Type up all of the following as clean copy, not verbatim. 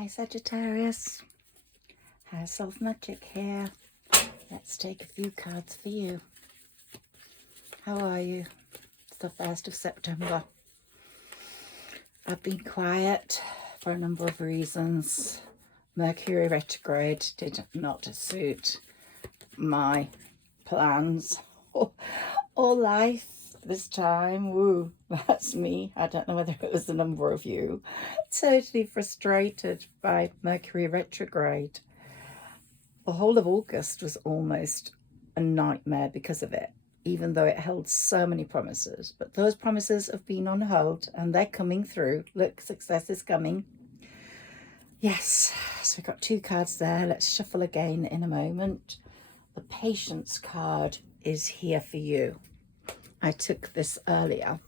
Hi Sagittarius, Higherself Magic here. Let's take a few cards for you. How are you? It's the 1st of September. I've been quiet for a number of reasons. Mercury retrograde did not suit my plans or life this time. Woo, that's me. I don't know whether it was the number of you. Totally frustrated by Mercury retrograde. The whole of August was almost a nightmare because of it, even though it held so many promises. But those promises have been on hold and they're coming through. Look, success is coming. Yes, so we've got 2 cards there. Let's shuffle again in a moment. The Patience card is here for you. I took this earlier,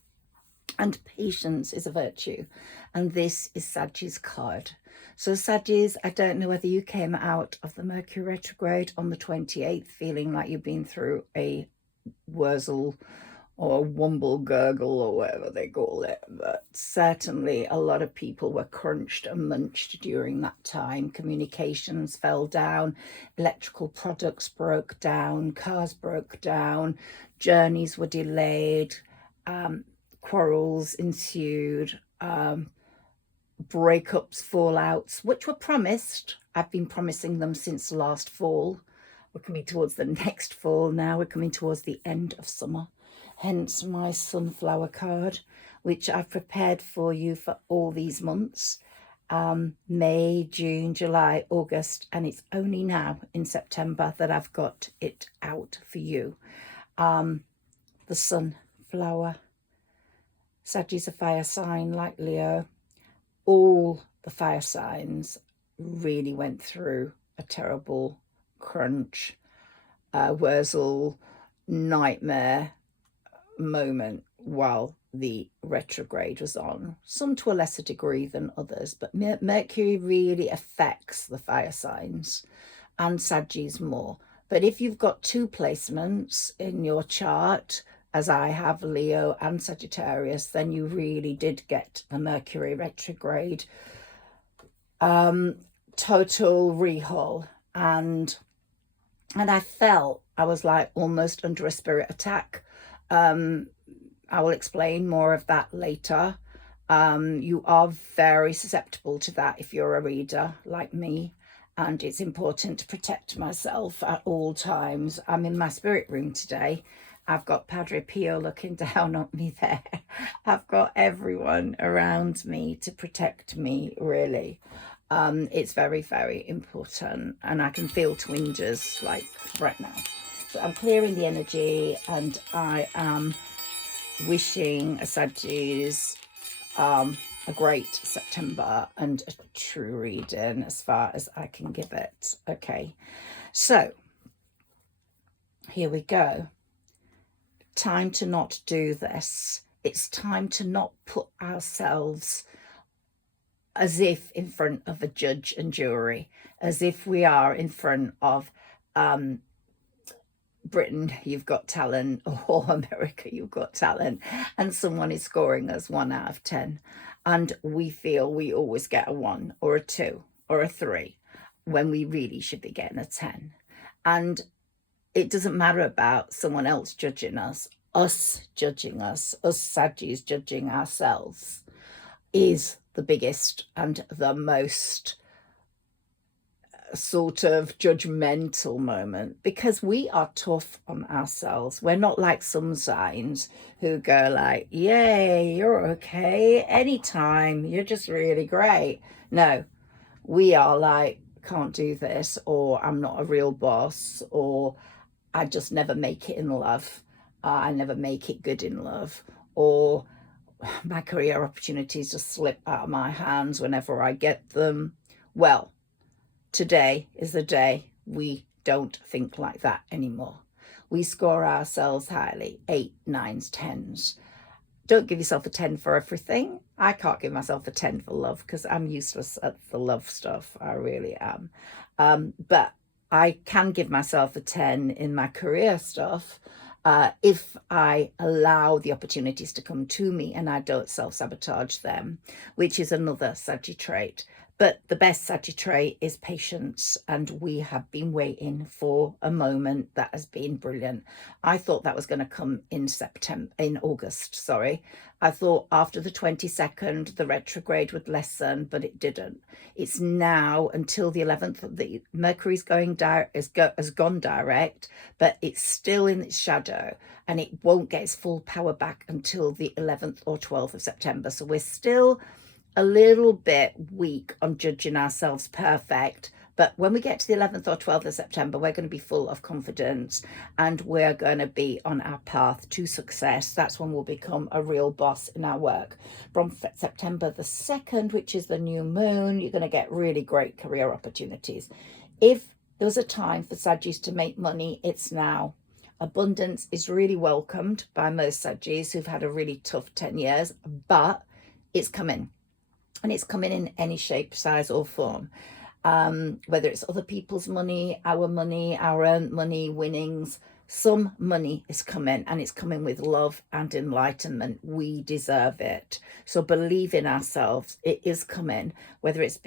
and patience is a virtue, and this is Saggi's card. So Saggis, I don't know whether you came out of the Mercury retrograde on the 28th feeling like you've been through a Wurzel or a Wumble Gurgle or whatever they call it, but certainly a lot of people were crunched and munched during that time. Communications fell down, electrical products broke down, cars broke down, journeys were delayed, quarrels ensued, breakups, fallouts, which were promised. I've been promising them since last fall. We're coming towards the next fall now. We're coming towards the end of summer. Hence my sunflower card, which I've prepared for you for all these months. May, June, July, August, and it's only now in September that I've got it out for you. The sunflower. Saggi's a fire sign like Leo. All the fire signs really went through a terrible crunch, Wurzel, nightmare moment while the retrograde was on. Some to a lesser degree than others, but Mercury really affects the fire signs and Saggi's more. But if you've got 2 placements in your chart, as I have Leo and Sagittarius, then you really did get the Mercury retrograde total rehaul. And I felt I was like almost under a spirit attack. I will explain more of that later. You are very susceptible to that if you're a reader like me, and it's important to protect myself at all times. I'm in my spirit room today. I've got Padre Pio looking down on me there. I've got everyone around me to protect me, really. It's very, very important, and I can feel twinges like right now. So I'm clearing the energy, and I am wishing a Sagittarius a great September and a true reading as far as I can give it. Okay, so here we go. Time to not do this. It's time to not put ourselves as if in front of a judge and jury, as if we are in front of Britain, You've Got Talent, or America, You've Got Talent, and someone is scoring us 1 out of 10, and we feel we always get a 1 or a 2 or a 3 when we really should be getting a 10. And it doesn't matter about someone else judging us judging us Saggis judging ourselves is the biggest and the most sort of judgmental moment, because we are tough on ourselves. We're not like some signs who go like, yay, you're okay anytime, you're just really great. No, we are like, can't do this, or I'm not a real boss, or I just never make it in love, I never make it good in love, or my career opportunities just slip out of my hands whenever I get them. Well, today is the day we don't think like that anymore. We score ourselves highly, 8, 9s, 10s. Don't give yourself a 10 for everything. I can't give myself a 10 for love because I'm useless at the love stuff. I really am. But I can give myself a 10 in my career stuff if I allow the opportunities to come to me and I don't self-sabotage them, which is another Saggy trait. But the best Sagittarius is patience, and we have been waiting for a moment that has been brilliant. I thought that was going to come in August, sorry. I thought after the 22nd, the retrograde would lessen, but it didn't. It's now until the 11th. The Mercury's going has gone direct, but it's still in its shadow, and it won't get its full power back until the 11th or 12th of September. So we're still a little bit weak on judging ourselves perfect, but when we get to the 11th or 12th of September, we're going to be full of confidence, and we're going to be on our path to success. That's when we'll become a real boss in our work. From September the 2nd, which is the new moon, you're going to get really great career opportunities. If there was a time for Saggis to make money, it's now. Abundance is really welcomed by most Saggis who've had a really tough 10 years, but it's coming. And it's coming in any shape, size or form. Whether it's other people's money, our earned money, winnings, some money is coming, and it's coming with love and enlightenment. We deserve it. So believe in ourselves. It is coming, whether it's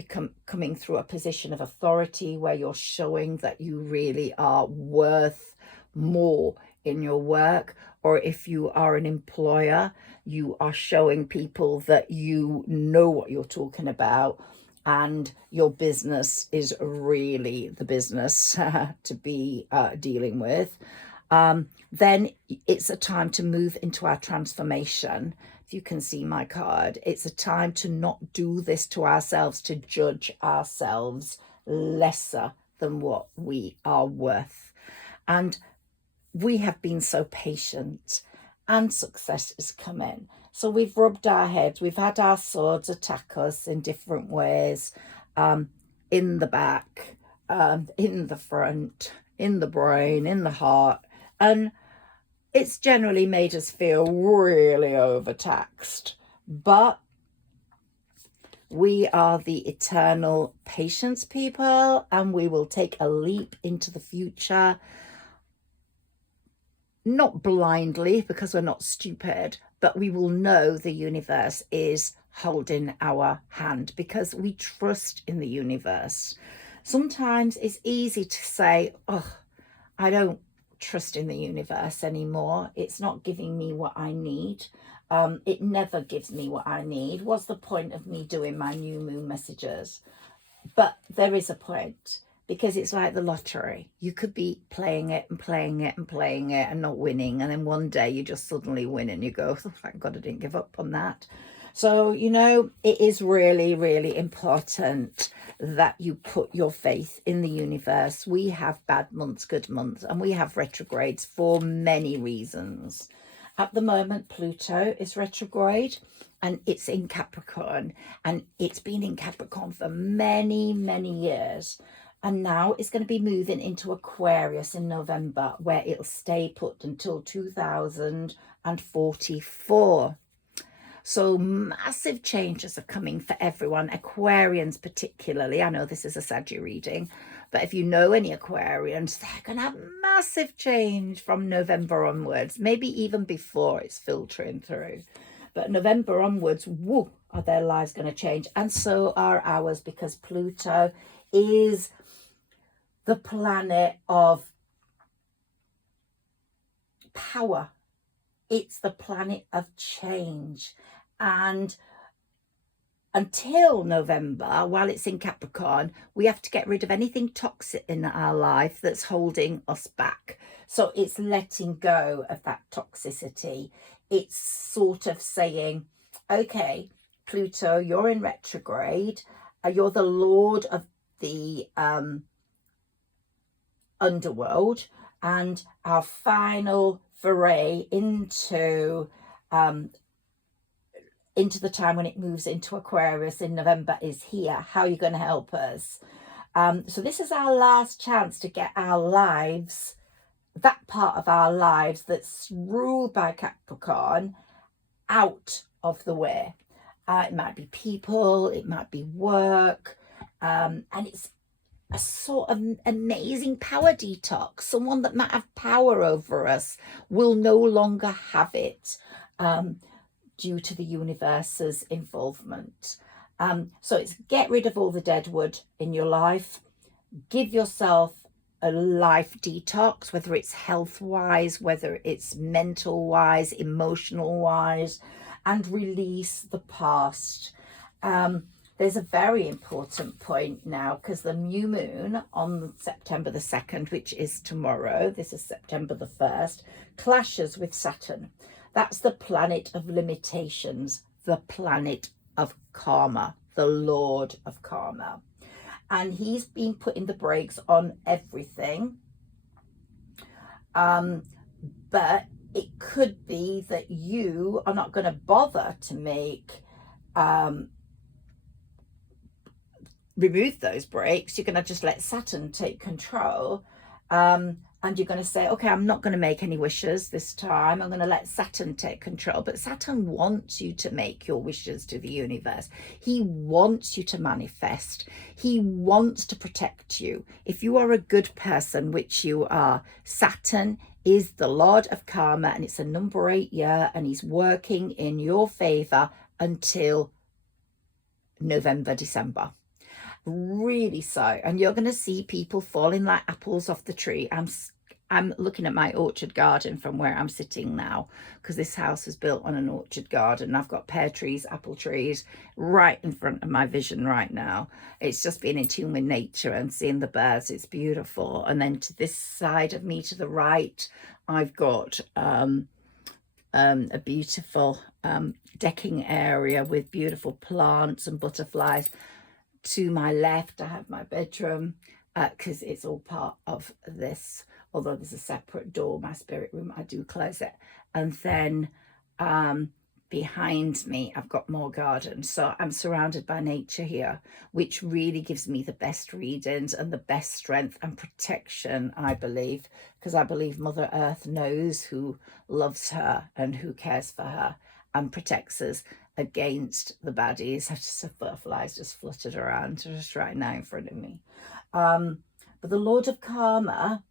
coming through a position of authority where you're showing that you really are worth more in your work, or if you are an employer, you are showing people that you know what you're talking about, and your business is really the business to be dealing with. Then it's a time to move into our transformation. If you can see my card, it's a time to not do this to ourselves, to judge ourselves lesser than what we are worth. And we have been so patient, and success is coming. So we've rubbed our heads, we've had our swords attack us in different ways, in the back, in the front, in the brain, in the heart, and it's generally made us feel really overtaxed. But we are the eternal patience people, and we will take a leap into the future. Not blindly, because we're not stupid, but we will know the universe is holding our hand because we trust in the universe. Sometimes it's easy to say, oh, I don't trust in the universe anymore. It's not giving me what I need. It never gives me what I need. What's the point of me doing my new moon messages? But there is a point. Because it's like the lottery. You could be playing it and playing it and playing it and not winning. And then one day you just suddenly win and you go, oh, thank God I didn't give up on that. So, you know, it is really, really important that you put your faith in the universe. We have bad months, good months, and we have retrogrades for many reasons. At the moment, Pluto is retrograde, and it's in Capricorn. And it's been in Capricorn for many, many years. And now it's going to be moving into Aquarius in November, where it'll stay put until 2044. So massive changes are coming for everyone, Aquarians particularly. I know this is a Saggi reading, but if you know any Aquarians, they're going to have massive change from November onwards, maybe even before it's filtering through. But November onwards, woo, are their lives going to change. And so are ours, because Pluto is the planet of power. It's the planet of change. And until November, while it's in Capricorn, we have to get rid of anything toxic in our life that's holding us back. So it's letting go of that toxicity. It's sort of saying, okay, Pluto, you're in retrograde. You're the lord of the underworld, and our final foray into the time when it moves into Aquarius in November is here. How are you going to help us? So this is our last chance to get our lives, that part of our lives that's ruled by Capricorn, out of the way. It might be people, it might be work, and it's a sort of amazing power detox. Someone that might have power over us will no longer have it due to the universe's involvement. So it's get rid of all the dead wood in your life. Give yourself a life detox, whether it's health wise, whether it's mental wise, emotional wise, and release the past. There's a very important point now, because the new moon on September the 2nd, which is tomorrow, this is September the 1st, clashes with Saturn. That's the planet of limitations, the planet of karma, the lord of karma. And he's been putting the brakes on everything. But it could be that you are not going to bother to remove those brakes. You're going to just let Saturn take control. And you're going to say, okay, I'm not going to make any wishes this time. I'm going to let Saturn take control. But Saturn wants you to make your wishes to the universe. He wants you to manifest. He wants to protect you. If you are a good person, which you are, Saturn is the Lord of Karma, and it's a number 8 year, and he's working in your favor until November, December. Really so. And you're going to see people falling like apples off the tree. I'm looking at my orchard garden from where I'm sitting now, because this house is built on an orchard garden. I've got pear trees, apple trees right in front of my vision right now. It's just being in tune with nature and seeing the birds. It's beautiful. And then to this side of me, to the right, I've got a beautiful decking area with beautiful plants and butterflies. To my left, I have my bedroom, because it's all part of this. Although there's a separate door, my spirit room, I do close it. And then behind me, I've got more garden. So I'm surrounded by nature here, which really gives me the best readings and the best strength and protection, I believe, because I believe Mother Earth knows who loves her and who cares for her and protects us against the baddies. The butterflies just fluttered around just right now in front of me. But the Lord of Karma,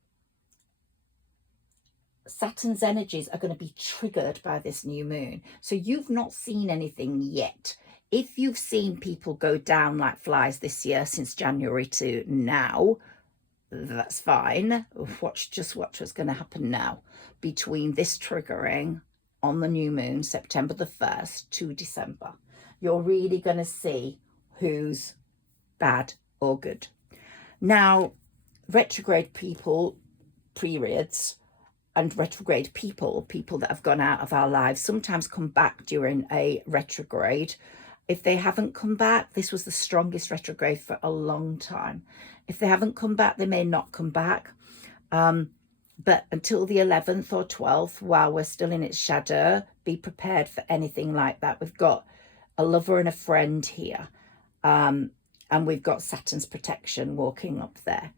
Saturn's energies are going to be triggered by this new moon. So you've not seen anything yet. If you've seen people go down like flies this year since January to now, that's fine. Just watch what's going to happen now between this triggering on the new moon, September the 1st to December. You're really going to see who's bad or good. Now, retrograde people, periods, and retrograde people that have gone out of our lives, sometimes come back during a retrograde. If they haven't come back, this was the strongest retrograde for a long time. If they haven't come back, they may not come back. But until the 11th or 12th, while we're still in its shadow, be prepared for anything like that. We've got a lover and a friend here. And we've got Saturn's protection walking up there.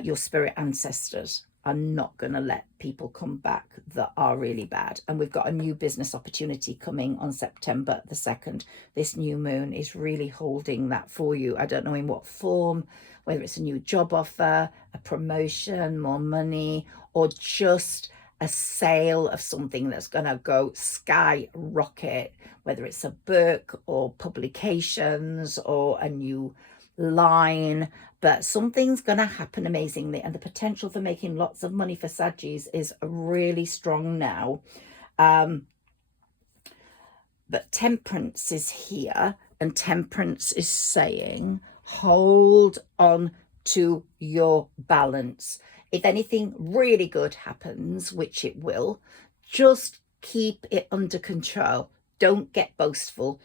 Your spirit ancestors are not going to let people come back that are really bad. And we've got a new business opportunity coming on September the 2nd. This new moon is really holding that for you. I don't know in what form, whether it's a new job offer, a promotion, more money, or just a sale of something that's going to go skyrocket, whether it's a book or publications or a new line. But something's going to happen amazingly, and the potential for making lots of money for Saggis is really strong now. But Temperance is here, and Temperance is saying, hold on to your balance. If anything really good happens, which it will, just keep it under control. Don't get boastful.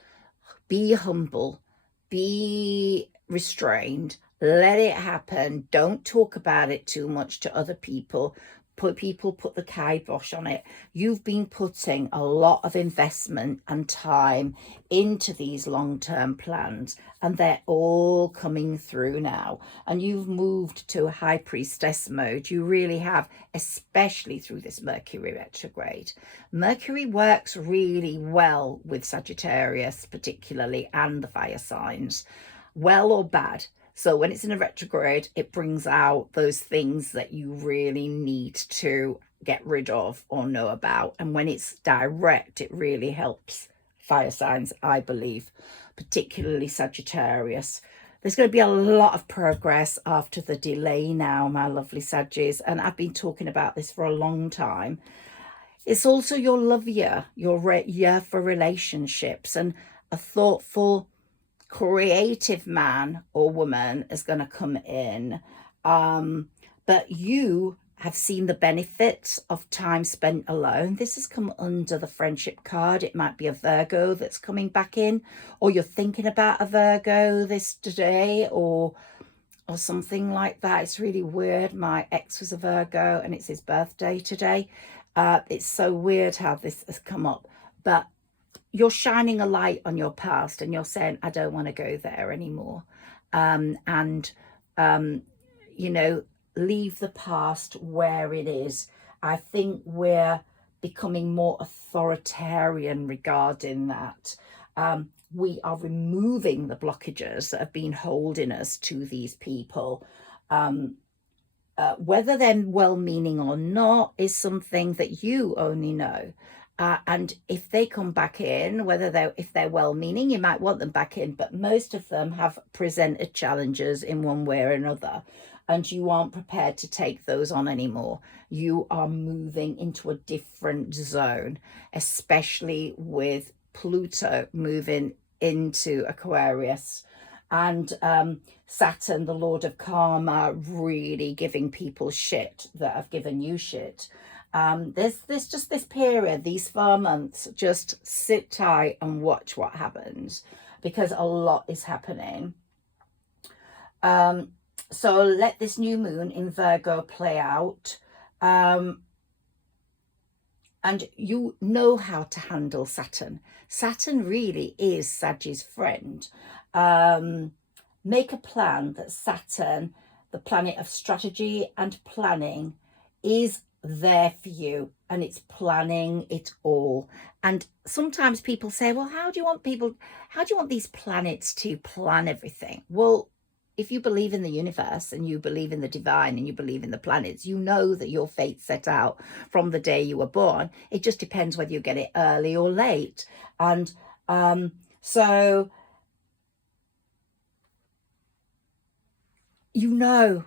Be humble. Be restrained. Let it happen. Don't talk about it too much to other people. Put the kibosh on it. You've been putting a lot of investment and time into these long-term plans, and they're all coming through now. And you've moved to a high priestess mode. You really have, especially through this Mercury retrograde. Mercury works really well with Sagittarius, particularly, and the fire signs, well or bad. So when it's in a retrograde, it brings out those things that you really need to get rid of or know about. And when it's direct, it really helps fire signs, I believe, particularly Sagittarius. There's going to be a lot of progress after the delay now, my lovely Saggies. And I've been talking about this for a long time. It's also your love year, your year for relationships, and a thoughtful, creative man or woman is going to come in. But you have seen the benefits of time spent alone. This has come under the friendship card. It might be a Virgo that's coming back in, or you're thinking about a Virgo this today, or something like that. It's really weird. My ex was a Virgo and it's his birthday today. It's so weird how this has come up, but you're shining a light on your past and you're saying, I don't want to go there anymore. You know, leave the past where it is. I think we're becoming more authoritarian regarding that. We are removing the blockages that have been holding us to these people. Whether they're well-meaning or not is something that you only know. And if they come back in, if they're well-meaning, you might want them back in, but most of them have presented challenges in one way or another, and you aren't prepared to take those on anymore. You are moving into a different zone, especially with Pluto moving into Aquarius, and Saturn, the Lord of Karma, really giving people shit that have given you shit. There's just this period, these 4 months, just sit tight and watch what happens, because a lot is happening. So let this new moon in Virgo play out. And you know how to handle Saturn. Saturn really is Saggi's friend. Make a plan that Saturn, the planet of strategy and planning, is there for you, and it's planning it all. And sometimes people say, well, how do you want these planets to plan everything? Well, if you believe in the universe and you believe in the divine and you believe in the planets, you know that your fate's set out from the day you were born. It just depends whether you get it early or late. And so you know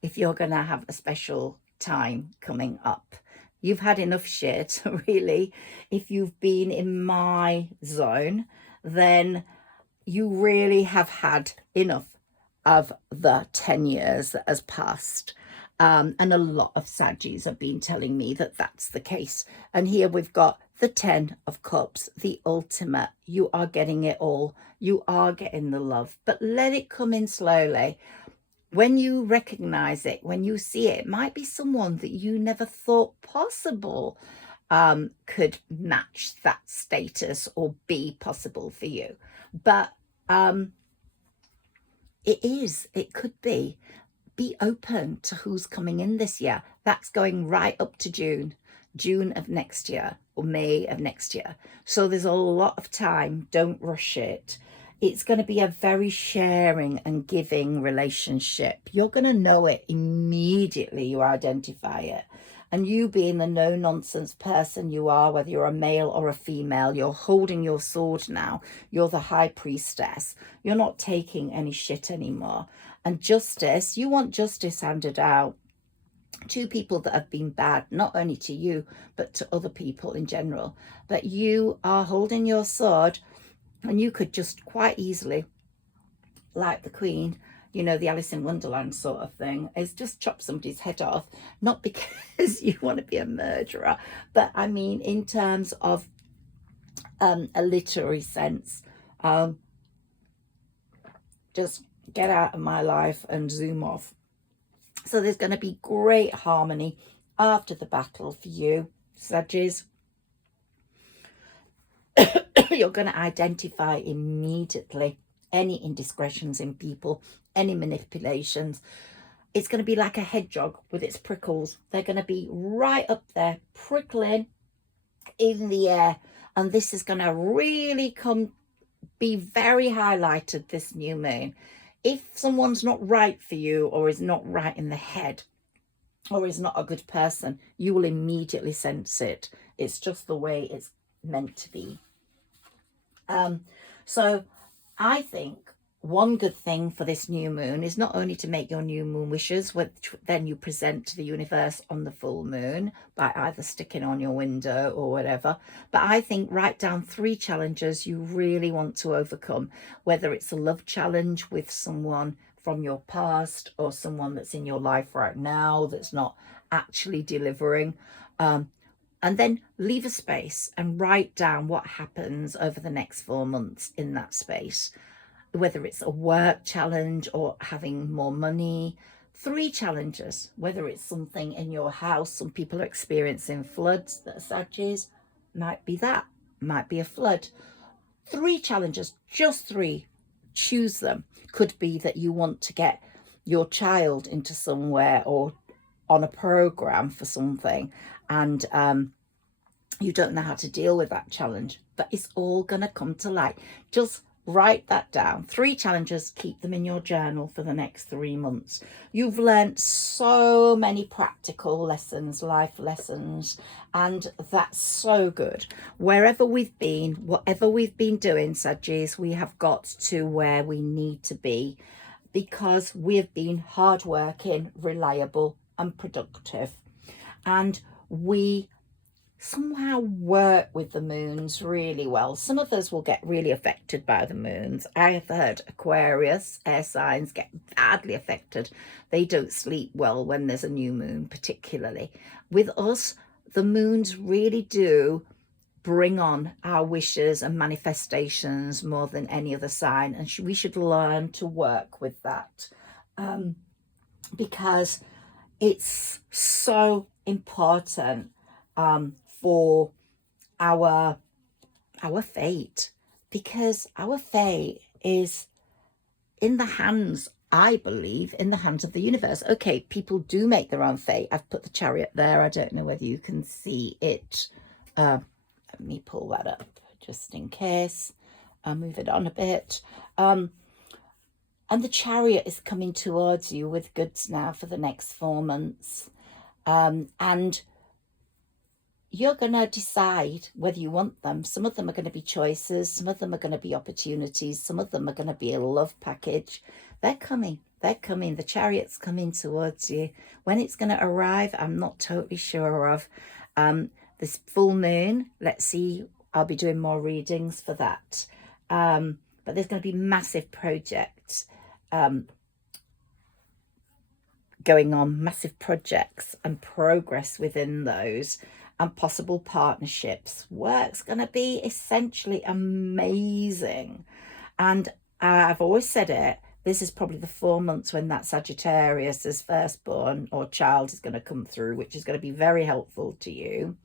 if you're going to have a special time coming up. You've had enough shit, really. If you've been in my zone, then you really have had enough of the 10 years that has passed. And a lot of Saggies have been telling me that that's the case. And here we've got the 10 of Cups, the ultimate. You are getting it all. You are getting the love, but let it come in slowly. When you recognize it, when you see it, it might be someone that you never thought possible could match that status or be possible for you. But it could be. Be open to who's coming in this year. That's going right up to June of next year, or May of next year. So there's a lot of time. Don't rush it. It's going to be a very sharing and giving relationship. You're going to know it immediately. You identify it. And you being the no-nonsense person you are, whether you're a male or a female, you're holding your sword now. You're the high priestess. You're not taking any shit anymore. And justice, you want justice handed out to people that have been bad, not only to you, but to other people in general. But you are holding your sword, and you could just quite easily, like the Queen, you know, the Alice in Wonderland sort of thing, is just chop somebody's head off. Not because you want to be a murderer, but I mean in terms of a literary sense. Just get out of my life and zoom off. So there's going to be great harmony after the battle for you, Saggies. You're going to identify immediately any indiscretions in people, any manipulations. It's going to be like a hedgehog with its prickles. They're going to be right up there, prickling in the air. And this is going to really be very highlighted this new moon. If someone's not right for you, or is not right in the head, or is not a good person, you will immediately sense it. It's just the way it's meant to be. So I think one good thing for this new moon is not only to make your new moon wishes, which then you present to the universe on the full moon by either sticking on your window or whatever, but I think write down 3 challenges you really want to overcome, whether it's a love challenge with someone from your past or someone that's in your life right now that's not actually delivering. And then leave a space and write down what happens over the next 4 months in that space, whether it's a work challenge or having more money. 3 challenges, whether it's something in your house. Some people are experiencing floods that are Saggies. Might be that, might be a flood. 3 challenges, just 3. Choose them. Could be that you want to get your child into somewhere or on a program for something, and you don't know how to deal with that challenge, but it's all going to come to light. Just write that down. 3 challenges, keep them in your journal for the next 3 months. You've learned so many practical lessons, life lessons, and that's so good. Wherever we've been, whatever we've been doing, Saggies, we have got to where we need to be because we've been hardworking, reliable and productive, and we somehow work with the moons really well. Some of us will get really affected by the moons. I have heard Aquarius, air signs, get badly affected. They don't sleep well when there's a new moon, particularly. With us, the moons really do bring on our wishes and manifestations more than any other sign, and we should learn to work with that because it's so important for our fate, because our fate is in the hands, I believe, in the hands of the universe. Okay, people do make their own fate. I've put the Chariot there. I don't know whether you can see it. Let me pull that up just in case. I'll move it on a bit. And the Chariot is coming towards you with goods now for the next 4 months. And you're going to decide whether you want them. Some of them are going to be choices. Some of them are going to be opportunities. Some of them are going to be a love package. They're coming. They're coming. The Chariot's coming towards you. When it's going to arrive, I'm not totally sure of. This full moon, let's see. I'll be doing more readings for that. But there's going to be massive projects going on, massive projects and progress within those, and possible partnerships. Work's going to be essentially amazing. And I've always said it, this is probably the 4 months when that Sagittarius's firstborn or child is going to come through, which is going to be very helpful to you.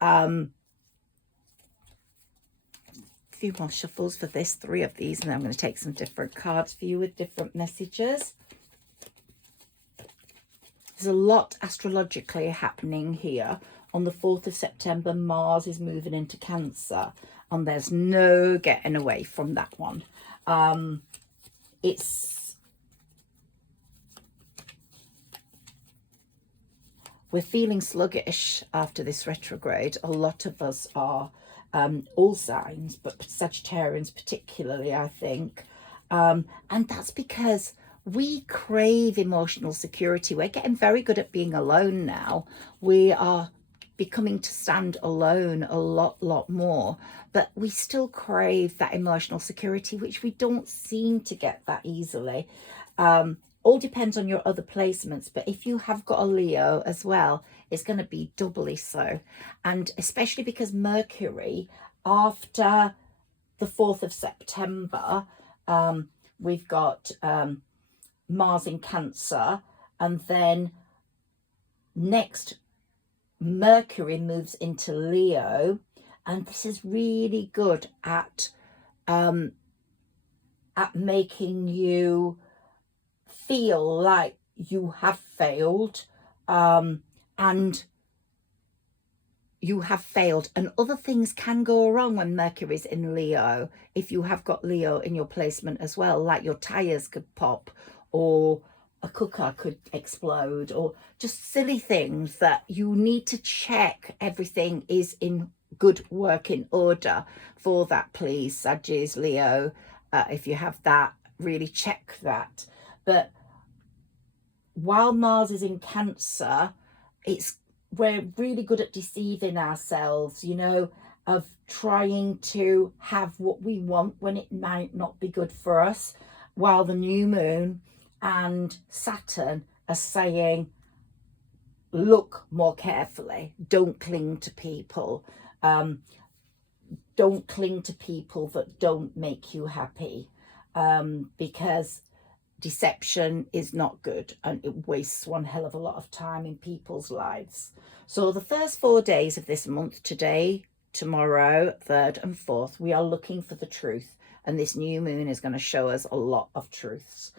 A few more shuffles for this, 3 of these, and then I'm going to take some different cards for you with different messages. There's a lot astrologically happening here. On the 4th of September, Mars is moving into Cancer, and there's no getting away from that one. We're feeling sluggish after this retrograde. A lot of us are, all signs, but Sagittarians particularly, I think. And that's because we crave emotional security. We're getting very good at being alone now. We are becoming to stand alone a lot more, but we still crave that emotional security, which we don't seem to get that easily. All depends on your other placements, but if you have got a Leo as well, it's going to be doubly so. And especially because Mercury, after the 4th of September, we've got Mars in Cancer, and then next Mercury moves into Leo, and this is really good at making you feel like you have failed, and you have failed, and other things can go wrong when Mercury's in Leo. If you have got Leo in your placement as well, like your tires could pop, or a cooker could explode, or just silly things that you need to check everything is in good working order for that, please, Sagittarius, Leo. If you have that, really check that. But while Mars is in Cancer, we're really good at deceiving ourselves, you know, of trying to have what we want when it might not be good for us, while the new moon and Saturn are saying, look more carefully, don't cling to people, don't cling to people that don't make you happy, because deception is not good and it wastes one hell of a lot of time in people's lives. So the first 4 days of this month, today, tomorrow, 3rd and 4th, we are looking for the truth, and this new moon is going to show us a lot of truths.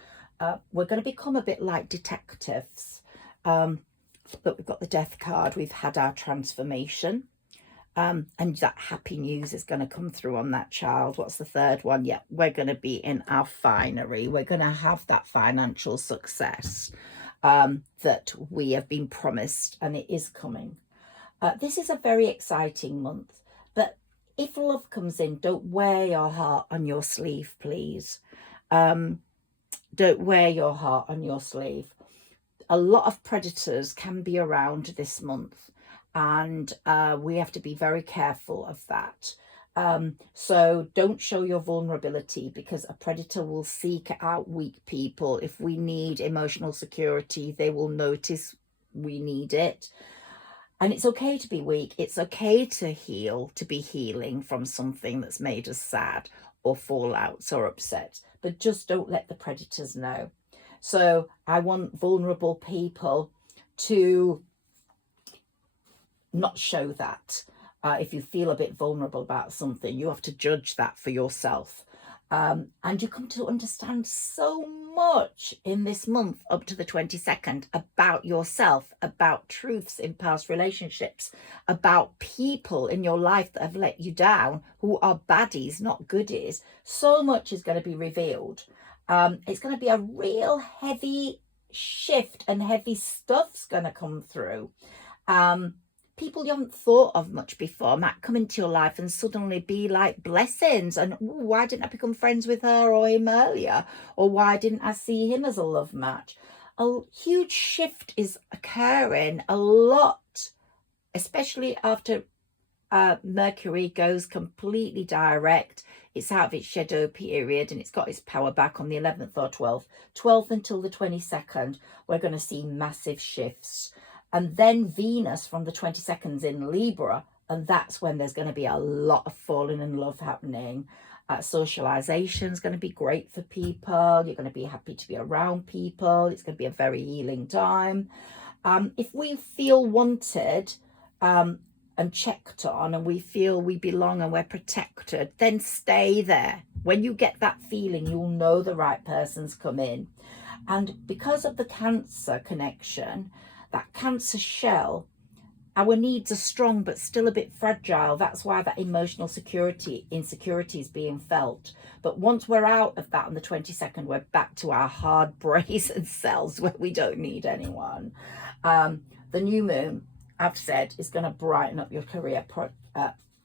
We're going to become a bit like detectives. Look, we've got the death card, we've had our transformation. And that happy news is going to come through on that child. What's the 3rd one? Yeah, we're going to be in our finery. We're going to have that financial success that we have been promised, and it is coming. This is a very exciting month, but if love comes in, don't wear your heart on your sleeve, please. Don't wear your heart on your sleeve. A lot of predators can be around this month, and we have to be very careful of that. So don't show your vulnerability, because a predator will seek out weak people. If we need emotional security, they will notice we need it. And it's okay to be weak. It's okay to heal, to be healing from something that's made us sad or fallouts or upset. But just don't let the predators know. So I want vulnerable people to not show that. If you feel a bit vulnerable about something, you have to judge that for yourself. And you come to understand so much in this month up to the 22nd about yourself, about truths in past relationships, about people in your life that have let you down, who are baddies, not goodies. So much is going to be revealed. It's going to be a real heavy shift, and heavy stuff's going to come through. People you haven't thought of much before might come into your life and suddenly be like blessings. And why didn't I become friends with her or him earlier? Or why didn't I see him as a love match? A huge shift is occurring, a lot, especially after Mercury goes completely direct. It's out of its shadow period, and it's got its power back on the 11th or 12th until the 22nd. We're going to see massive shifts. And then Venus from the 22nd in Libra, and that's when there's going to be a lot of falling in love happening. Socialization is going to be great for people. You're going to be happy to be around people. It's going to be a very healing time. If we feel wanted and checked on, and we feel we belong and we're protected, then stay there. When you get that feeling, you'll know the right person's come in. And because of the Cancer connection, that Cancer shell, our needs are strong but still a bit fragile. That's why that emotional insecurity is being felt. But once we're out of that on the 22nd, we're back to our hard brazen selves where we don't need anyone. The new moon, I've said, is going to brighten up your career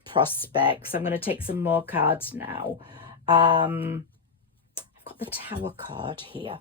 prospects. I'm going to take some more cards now. I've got the Tower card here.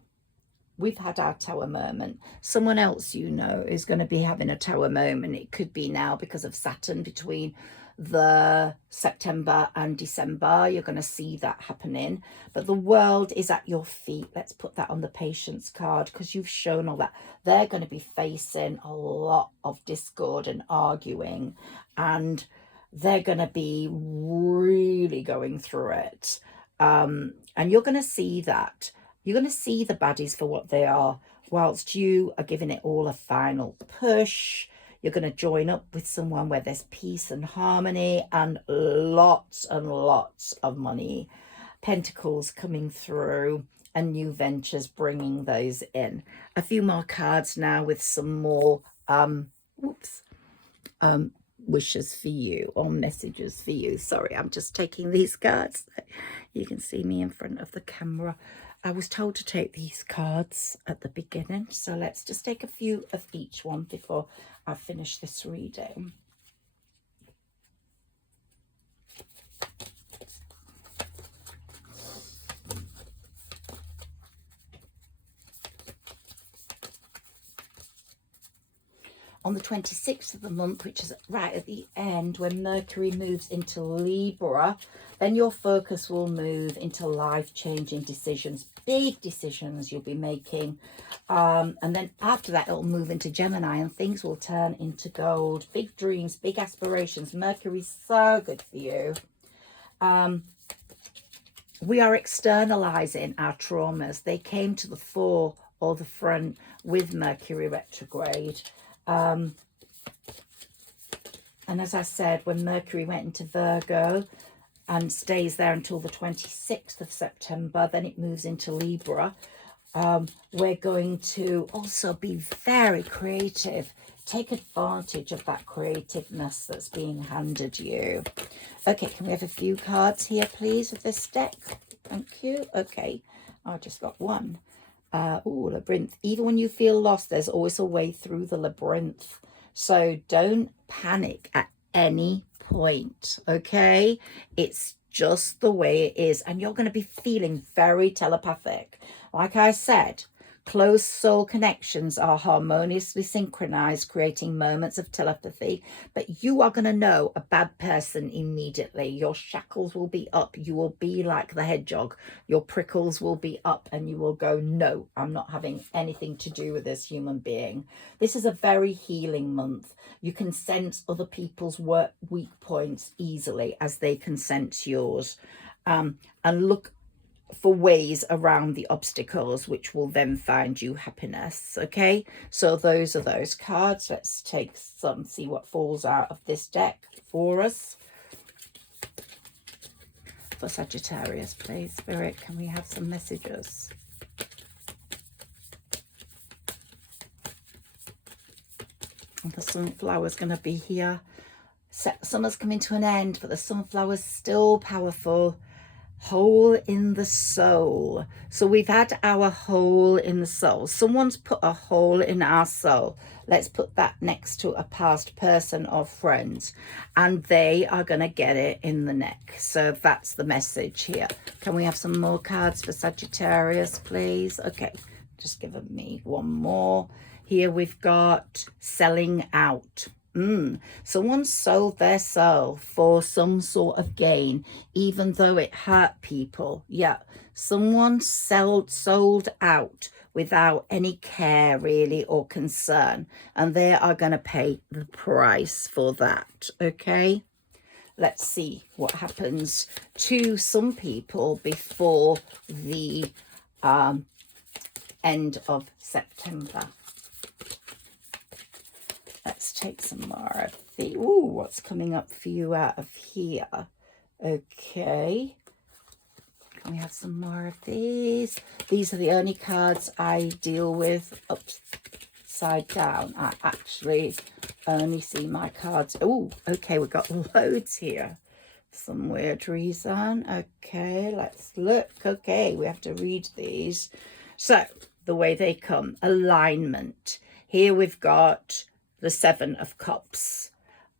We've had our Tower moment. Someone else you know is going to be having a Tower moment. It could be now because of Saturn between the September and December. You're going to see that happening. But the world is at your feet. Let's put that on the Patience card, because you've shown all that. They're going to be facing a lot of discord and arguing, and they're going to be really going through it. And you're going to see that. You're going to see the baddies for what they are, whilst you are giving it all a final push. You're going to join up with someone where there's peace and harmony and lots of money. Pentacles coming through and new ventures bringing those in. A few more cards now with some more wishes for you or messages for you. Sorry, I'm just taking these cards. You can see me in front of the camera. I was told to take these cards at the beginning, so let's just take a few of each one before I finish this reading. on the 26th of the month, which is right at the end, when Mercury moves into Libra, then your focus will move into life-changing decisions, big decisions you'll be making. And then after that, it'll move into Gemini and things will turn into gold. Big dreams, big aspirations. Mercury's so good for you. We are externalizing our traumas. They came to the fore or the front with Mercury retrograde. And as I said, when Mercury went into Virgo and stays there until the 26th of September, then it moves into Libra. We're going to also be very creative. Take advantage of that creativeness that's being handed you. Okay, can we have a few cards here, please, of this deck? Thank you. Okay, I just got one. Oh, labyrinth. Even when you feel lost, there's always a way through the labyrinth. So don't panic at any point, okay? It's just the way it is. And you're going to be feeling very telepathic. Like I said, close soul connections are harmoniously synchronized, creating moments of telepathy. But you are going to know a bad person immediately. Your shackles will be up. You will be like the hedgehog. Your prickles will be up and you will go, no, I'm not having anything to do with this human being. This is a very healing month. You can sense other people's weak points easily as they can sense yours. And look for ways around the obstacles, which will then find you happiness. Okay, so those are those cards. Let's take some, see what falls out of this deck for us. For Sagittarius, please, Spirit, can we have some messages? And the sunflower's going to be here. Summer's coming to an end, but the sunflower's still powerful. Hole in the soul. So we've had our hole in the soul. Someone's put a hole in our soul. Let's put that next to a past person or friend, and they are going to get it in the neck. So that's the message here. Can we have some more cards for Sagittarius, please? Okay, just give me one more. Here we've got selling out. Someone sold their soul for some sort of gain, even though it hurt people. Yeah, someone sold out without any care really or concern, and they are going to pay the price for that. Okay, let's see what happens to some people before the end of September. Let's take some more of the, ooh, what's coming up for you out of here? Okay. Can we have some more of these? These are the only cards I deal with upside down. I actually only see my cards. Oh, okay, we've got loads here. For some weird reason. Okay, let's look. Okay, we have to read these. So, the way they come. Alignment. Here we've got the Seven of Cups,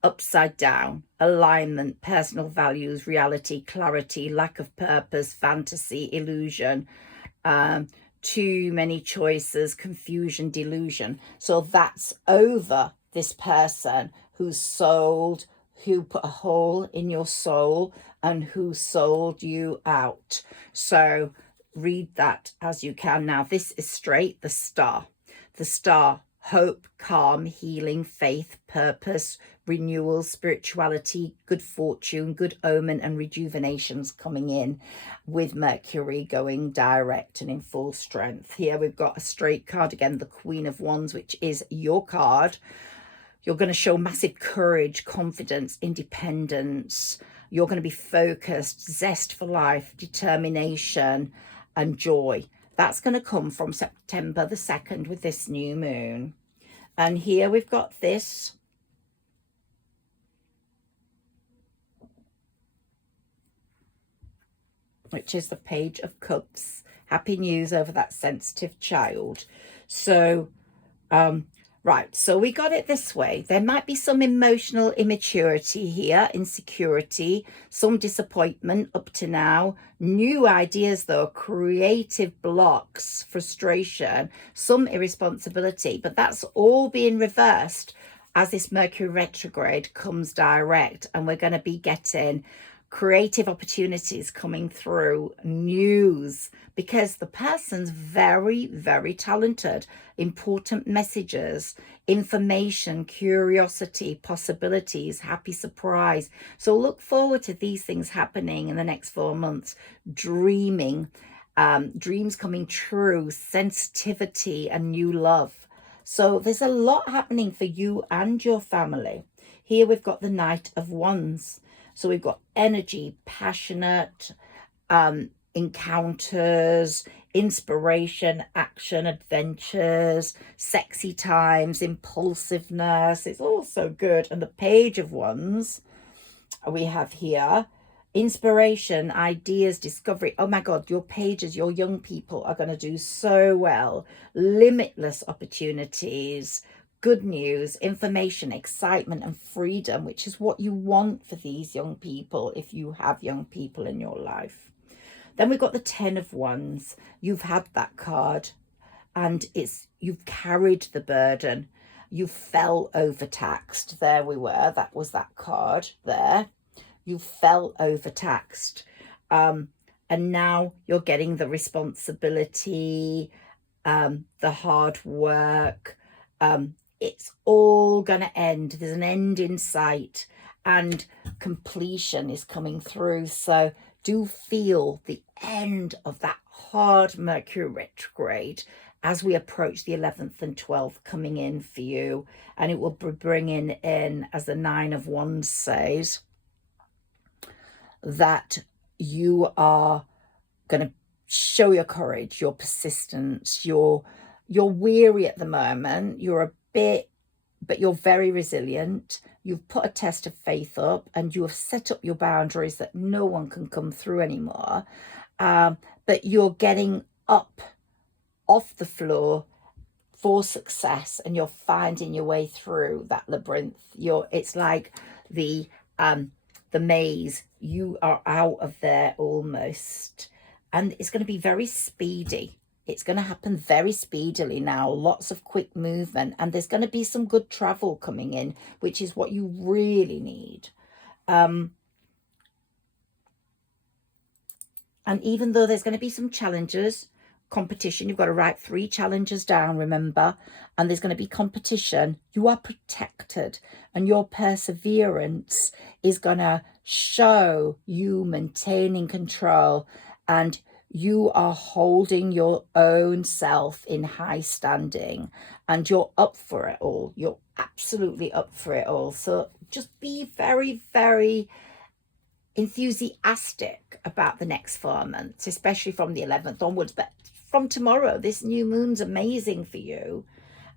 upside down, alignment, personal values, reality, clarity, lack of purpose, fantasy, illusion, too many choices, confusion, delusion. So that's over this person who put a hole in your soul and who sold you out. So read that as you can. Now this is straight, the star. The star. Hope, calm, healing, faith, purpose, renewal, spirituality, good fortune, good omen, and rejuvenations coming in with Mercury going direct and in full strength. Here we've got a straight card again, the Queen of Wands, which is your card. You're going to show massive courage, confidence, independence. You're going to be focused, zest for life, determination, and joy. That's going to come from September the 2nd with this new moon. And here we've got this. Which is the Page of Cups. Happy news over that sensitive child. So, right, so we got it this way. There might be some emotional immaturity here, insecurity, some disappointment up to now, new ideas though, creative blocks, frustration, some irresponsibility, but that's all being reversed as this Mercury retrograde comes direct, and we're going to be getting creative opportunities coming through, news, because the person's very, very talented, important messages, information, curiosity, possibilities, happy surprise. So look forward to these things happening in the next 4 months. Dreaming, dreams coming true, sensitivity, and new love. So there's a lot happening for you and your family. Here we've got the Knight of Wands. So we've got energy, passionate, encounters, inspiration, action, adventures, sexy times, impulsiveness. It's all so good. And the Page of Wands we have here, inspiration, ideas, discovery. Oh my God, your pages, your young people are going to do so well. Limitless opportunities, good news, information, excitement, and freedom, which is what you want for these young people if you have young people in your life. Then we've got the 10 of Wands. You've had that card, and you've carried the burden. You felt overtaxed. There we were. That was that card there. You felt overtaxed. And now you're getting the responsibility, the hard work. It's all going to end. There's an end in sight, and completion is coming through. So do feel the end of that hard Mercury retrograde as we approach the 11th and 12th coming in for you. And it will be bringing in, as the 9 of Wands says, that you are going to show your courage, your persistence. You're weary at the moment. You're a bit, but you're very resilient. You've put a test of faith up, and you have set up your boundaries that no one can come through anymore. But you're getting up off the floor for success, and you're finding your way through that labyrinth. It's like the maze. You are out of there almost, and it's going to be very speedy. It's going to happen very speedily now. Lots of quick movement, and there's going to be some good travel coming in, which is what you really need. And even though there's going to be some challenges, competition, you've got to write 3 challenges down, remember, and there's going to be competition. You are protected, and your perseverance is going to show you maintaining control, and you are holding your own self in high standing, and you're up for it all. You're absolutely up for it all. So just be very, very enthusiastic about the next 4 months, especially from the 11th onwards. But from tomorrow, this new moon's amazing for you.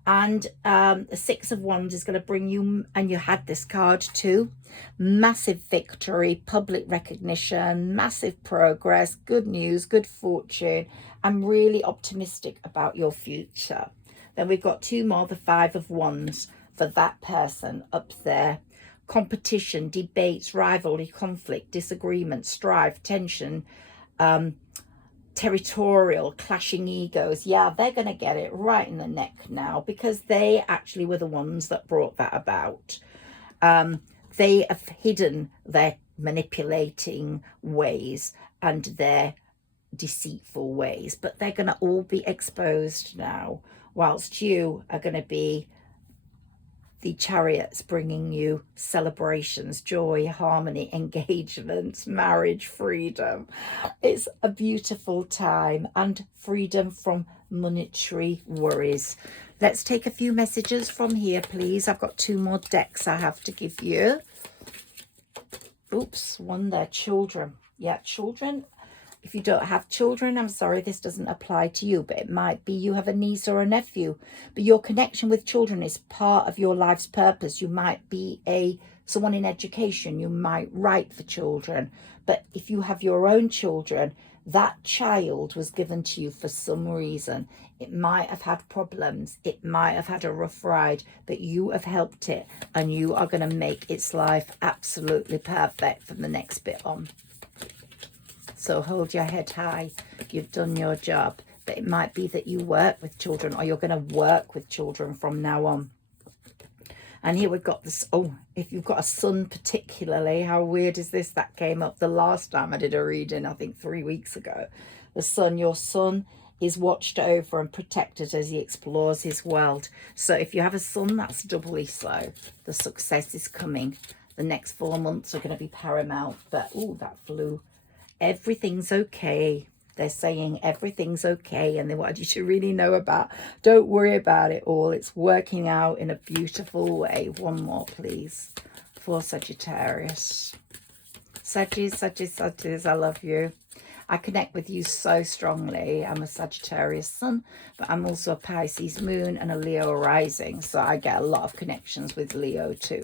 And the 6 of Wands is going to bring you, and you had this card too, massive victory, public recognition, massive progress, good news, good fortune. I'm really optimistic about your future. Then we've got 2 more, the 5 of Wands for that person up there. Competition, debates, rivalry, conflict, disagreement, strife, tension, territorial, clashing egos. Yeah, they're going to get it right in the neck now, because they actually were the ones that brought that about. They have hidden their manipulating ways and their deceitful ways, but they're going to all be exposed now, whilst you are going to be the Chariots, bringing you celebrations, joy, harmony, engagements, marriage, freedom. It's a beautiful time, and freedom from monetary worries. Let's take a few messages from here, please. I've got 2 more decks I have to give you. Oops, one there, children. Yeah, children. If you don't have children, I'm sorry, this doesn't apply to you, but it might be you have a niece or a nephew. But your connection with children is part of your life's purpose. You might be someone in education. You might write for children. But if you have your own children, that child was given to you for some reason. It might have had problems. It might have had a rough ride, but you have helped it, and you are going to make its life absolutely perfect from the next bit on. So hold your head high. You've done your job. But it might be that you work with children, or you're going to work with children from now on. And here we've got this, oh, if you've got a son particularly, how weird is this? That came up the last time I did a reading, I think 3 weeks ago. The sun, your son is watched over and protected as he explores his world. So if you have a son, that's doubly so. The success is coming. The next 4 months are going to be paramount. But, oh, that flew. Everything's okay. They're saying everything's okay, and they wanted you to really know about, don't worry about it all. It's working out in a beautiful way. One more, please, for Sagittarius. Sagittarius, I love you. I connect with you so strongly. I'm a Sagittarius sun, but I'm also a Pisces moon and a Leo rising, so I get a lot of connections with Leo too.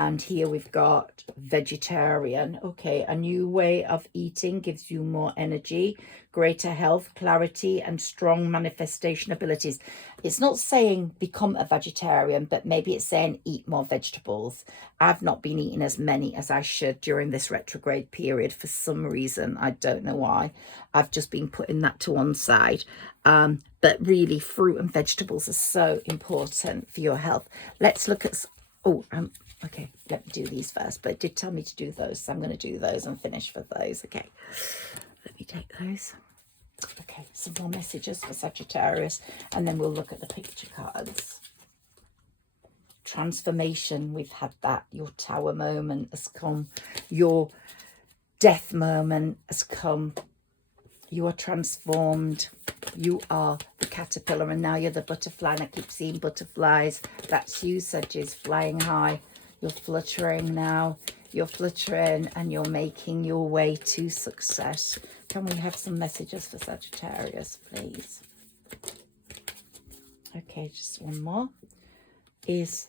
And here we've got vegetarian. Okay, a new way of eating gives you more energy, greater health, clarity, and strong manifestation abilities. It's not saying become a vegetarian, but maybe it's saying eat more vegetables. I've not been eating as many as I should during this retrograde period for some reason. I don't know why. I've just been putting that to one side. But really, fruit and vegetables are so important for your health. Let's look at... Oh, okay, let me do these first, but it did tell me to do those, so I'm going to do those and finish for those. Okay, let me take those. Okay, some more messages for Sagittarius, and then we'll look at the picture cards. Transformation, we've had that. Your tower moment has come. Your death moment has come. You are transformed. You are the caterpillar, and now you're the butterfly, and I keep seeing butterflies. That's you, Sagittarius, flying high. You're fluttering now. You're fluttering, and you're making your way to success. Can we have some messages for Sagittarius, please? Okay, just one more. Is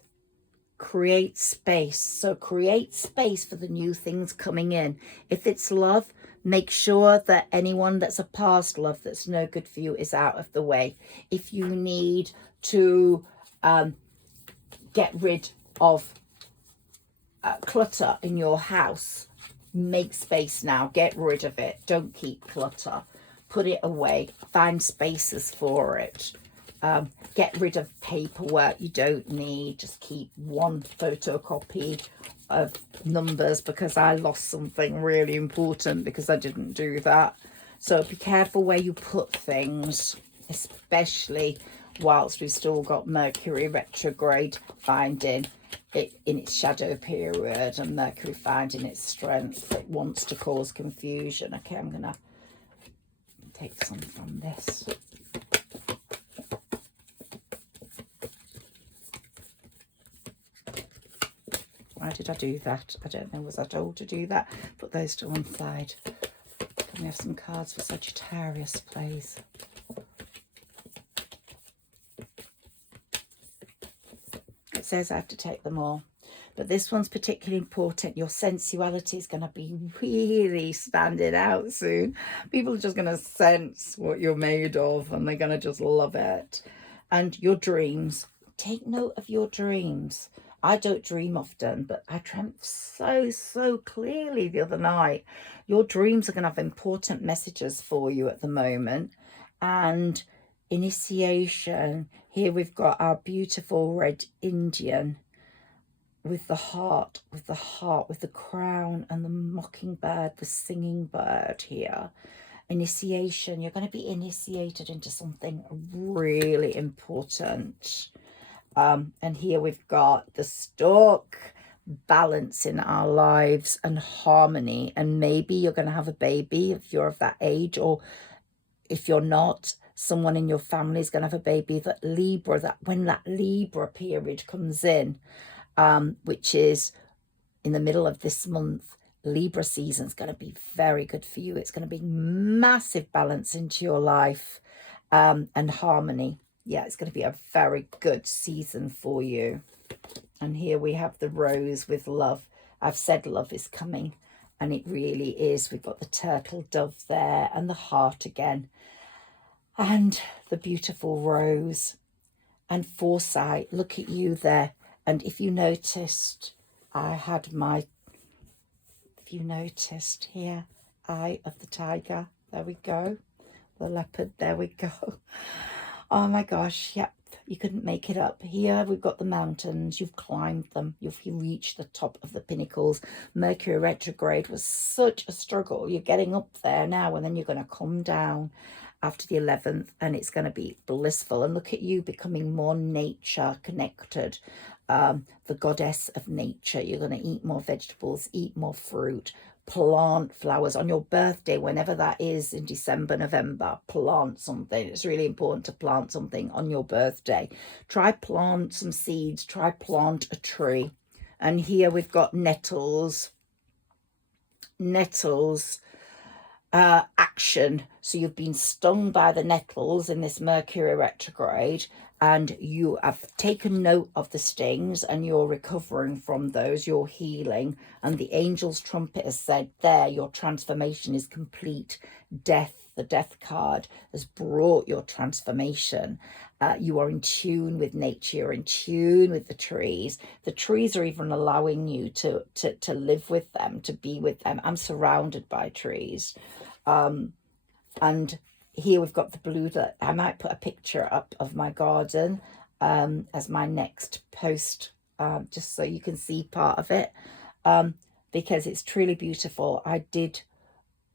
create space. So create space for the new things coming in. If it's love, make sure that anyone that's a past love that's no good for you is out of the way. If you need to get rid of clutter in your house, make space now. Get rid of it. Don't keep clutter. Put it away. Find spaces for it. Get rid of paperwork you don't need. Just keep one photocopy of numbers, because I lost something really important because I didn't do that. So be careful where you put things, especially whilst we've still got Mercury retrograde finding it in its shadow period and Mercury finding its strength. It wants to cause confusion. Okay, I'm gonna take some from this. Why did I do that? I don't know. Was I told to do that? Put those to one side. Can we have some cards for Sagittarius, please? It says I have to take them all. But this one's particularly important. Your sensuality is going to be really standing out soon. People are just going to sense what you're made of, and they're going to just love it. And your dreams. Take note of your dreams. I don't dream often, but I dreamt so clearly the other night. Your dreams are going to have important messages for you at the moment. And initiation. Here we've got our beautiful red Indian with the heart, with the crown and the mockingbird, the singing bird here. Initiation. You're going to be initiated into something really important. And here we've got the stork, balance in our lives and harmony. And maybe you're going to have a baby if you're of that age, or if you're not, someone in your family is going to have a baby. That Libra, that when that Libra period comes in, which is in the middle of this month, Libra season is going to be very good for you. It's going to be massive balance into your life and harmony. Yeah, it's going to be a very good season for you. And here we have the rose with love. I've said love is coming, and it really is. We've got the turtle dove there and the heart again, and the beautiful rose and foresight. Look at you there. And if you noticed, I had my, if you noticed here, eye of the tiger. There we go. The leopard. There we go. Oh my gosh, yep, You couldn't make it up. Here we've got the mountains. You've climbed them. You've reached the top of the pinnacles. Mercury retrograde was such a struggle. You're getting up there now, and then you're going to come down after the 11th, and it's going to be blissful. And look at you becoming more nature connected. The goddess of nature. You're going to eat more vegetables, eat more fruit, plant flowers on your birthday, whenever that is, in December, November. Plant something. It's really important to plant something on your birthday. Try plant some seeds. Try plant a tree. And here we've got nettles action. So you've been stung by the nettles in this Mercury retrograde, and you have taken note of the stings, and you're recovering from those. You're healing, and the angel's trumpet has said there, your transformation is complete. Death, the death card, has brought your transformation. You are in tune with nature. You're in tune with the trees. The trees are even allowing you to live with them, to be with them. I'm surrounded by trees. And here we've got the blue. That I might put a picture up of my garden as my next post, just so you can see part of it, because it's truly beautiful.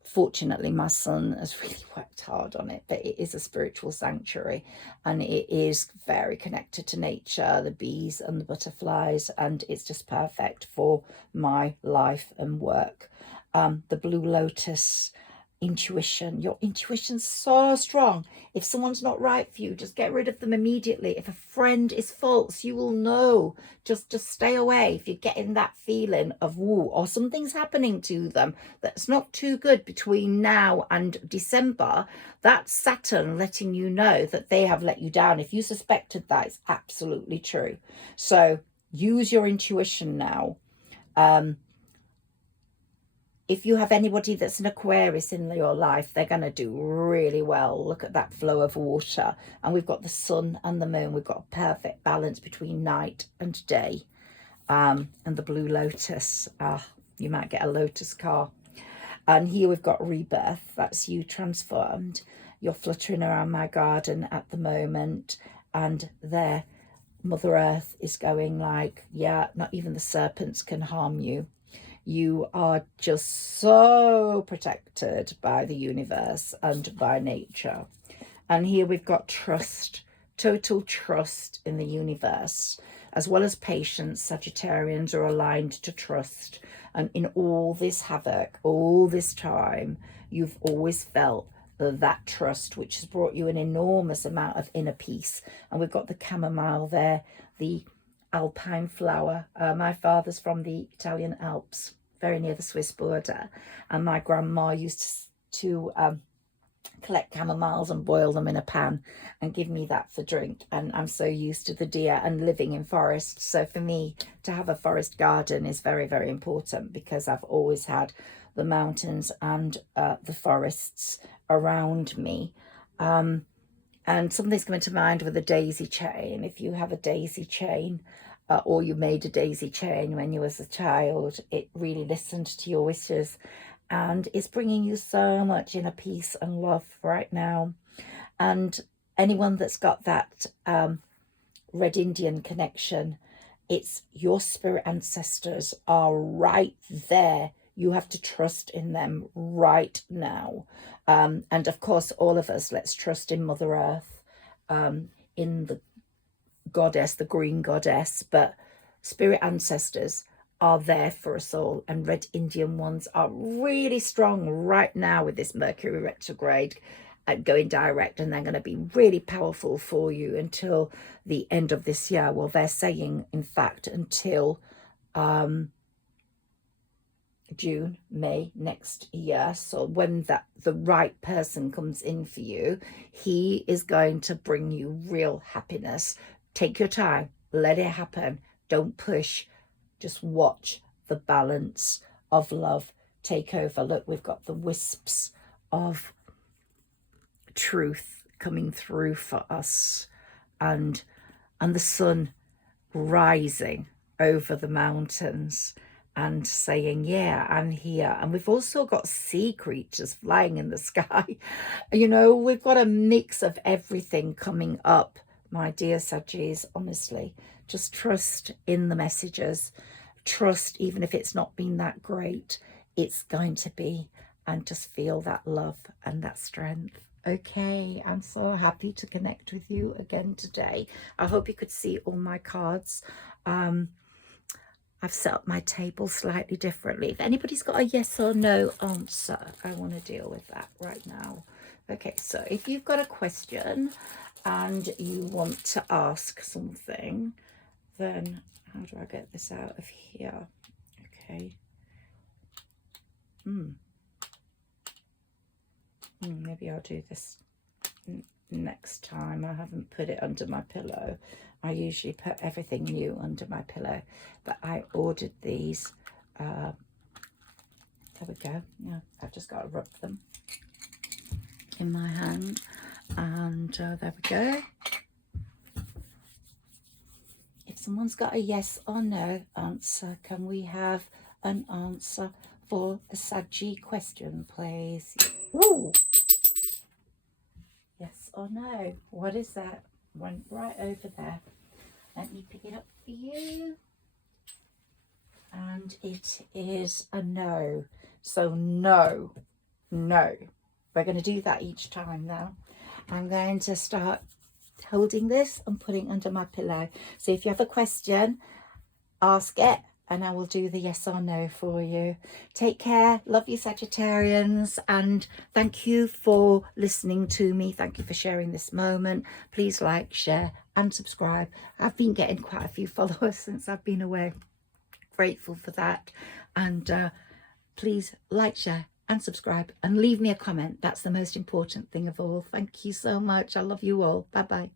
Fortunately, my son has really worked hard on it, but it is a spiritual sanctuary, and it is very connected to nature, the bees and the butterflies, and it's just perfect for my life and work. The blue lotus, intuition. Your intuition's so strong. If someone's not right for you, just get rid of them immediately. If a friend is false, you will know. Just stay away. If you're getting that feeling of woo, or something's happening to them that's not too good between now and December, that's Saturn letting you know that they have let you down. If you suspected that, it's absolutely true. So use your intuition now. If you have anybody that's an Aquarius in your life, they're going to do really well. Look at that flow of water. And we've got the sun and the moon. We've got a perfect balance between night and day. And the blue lotus. You might get a lotus car. And here we've got rebirth. That's you transformed. You're fluttering around my garden at the moment. And there, Mother Earth is going like, yeah, not even the serpents can harm you. You are just so protected by the universe and by nature. And here we've got trust, total trust in the universe, as well as patience. Sagittarians are aligned to trust. And in all this havoc, all this time, you've always felt that trust, which has brought you an enormous amount of inner peace. And we've got the chamomile there, the alpine flower. My father's from the Italian Alps, very near the Swiss border, and my grandma used to collect chamomiles and boil them in a pan and give me that for drink. And I'm so used to the deer and living in forests, so for me to have a forest garden is very, very important, because I've always had the mountains and the forests around me. And something's coming to mind with a daisy chain. If you have a daisy chain, or you made a daisy chain when you was a child, it really listened to your wishes, and it's bringing you so much inner peace and love right now. And anyone that's got that Red Indian connection, it's your spirit ancestors are right there. You have to trust in them right now. And of course, all of us, let's trust in Mother Earth, in the goddess, the green goddess. But spirit ancestors are there for us all, and Red Indian ones are really strong right now with this Mercury retrograde going direct, and they're going to be really powerful for you until the end of this year. Well, they're saying, in fact, until June, May next year. So when the right person comes in for you, he is going to bring you real happiness. Take your time, let it happen, don't push, just watch the balance of love take over. Look, we've got the wisps of truth coming through for us, and the sun rising over the mountains and saying, yeah, I'm here. And we've also got sea creatures flying in the sky. You know, we've got a mix of everything coming up my dear Saggis, honestly. Just trust in the messages. Trust, even if it's not been that great, it's going to be. And just feel that love and that strength. Okay, I'm so happy to connect with you again today. I hope you could see all my cards. I've set up my table slightly differently. If anybody's got a yes or no answer, I want to deal with that right now. Okay, so if you've got a question and you want to ask something, then how do I get this out of here? Okay. Maybe I'll do this next time. I haven't put it under my pillow. I usually put everything new under my pillow, but I ordered these. There we go. Yeah, I've just got to rub them in my hand, and there we go. If someone's got a yes or no answer, can we have an answer for the Saggi question, please? Ooh. Yes or no? What is that? Went right over there. Let me pick it up for you. And it is a no. So no. We're going to do that each time now. I'm going to start holding this and putting it under my pillow. So if you have a question, ask it, and I will do the yes or no for you. Take care. Love you, Sagittarians, and thank you for listening to me. Thank you for sharing this moment. Please like, share and subscribe. I've been getting quite a few followers since I've been away. Grateful for that. And please like, share and subscribe and leave me a comment. That's the most important thing of all. Thank you so much. I love you all. Bye bye.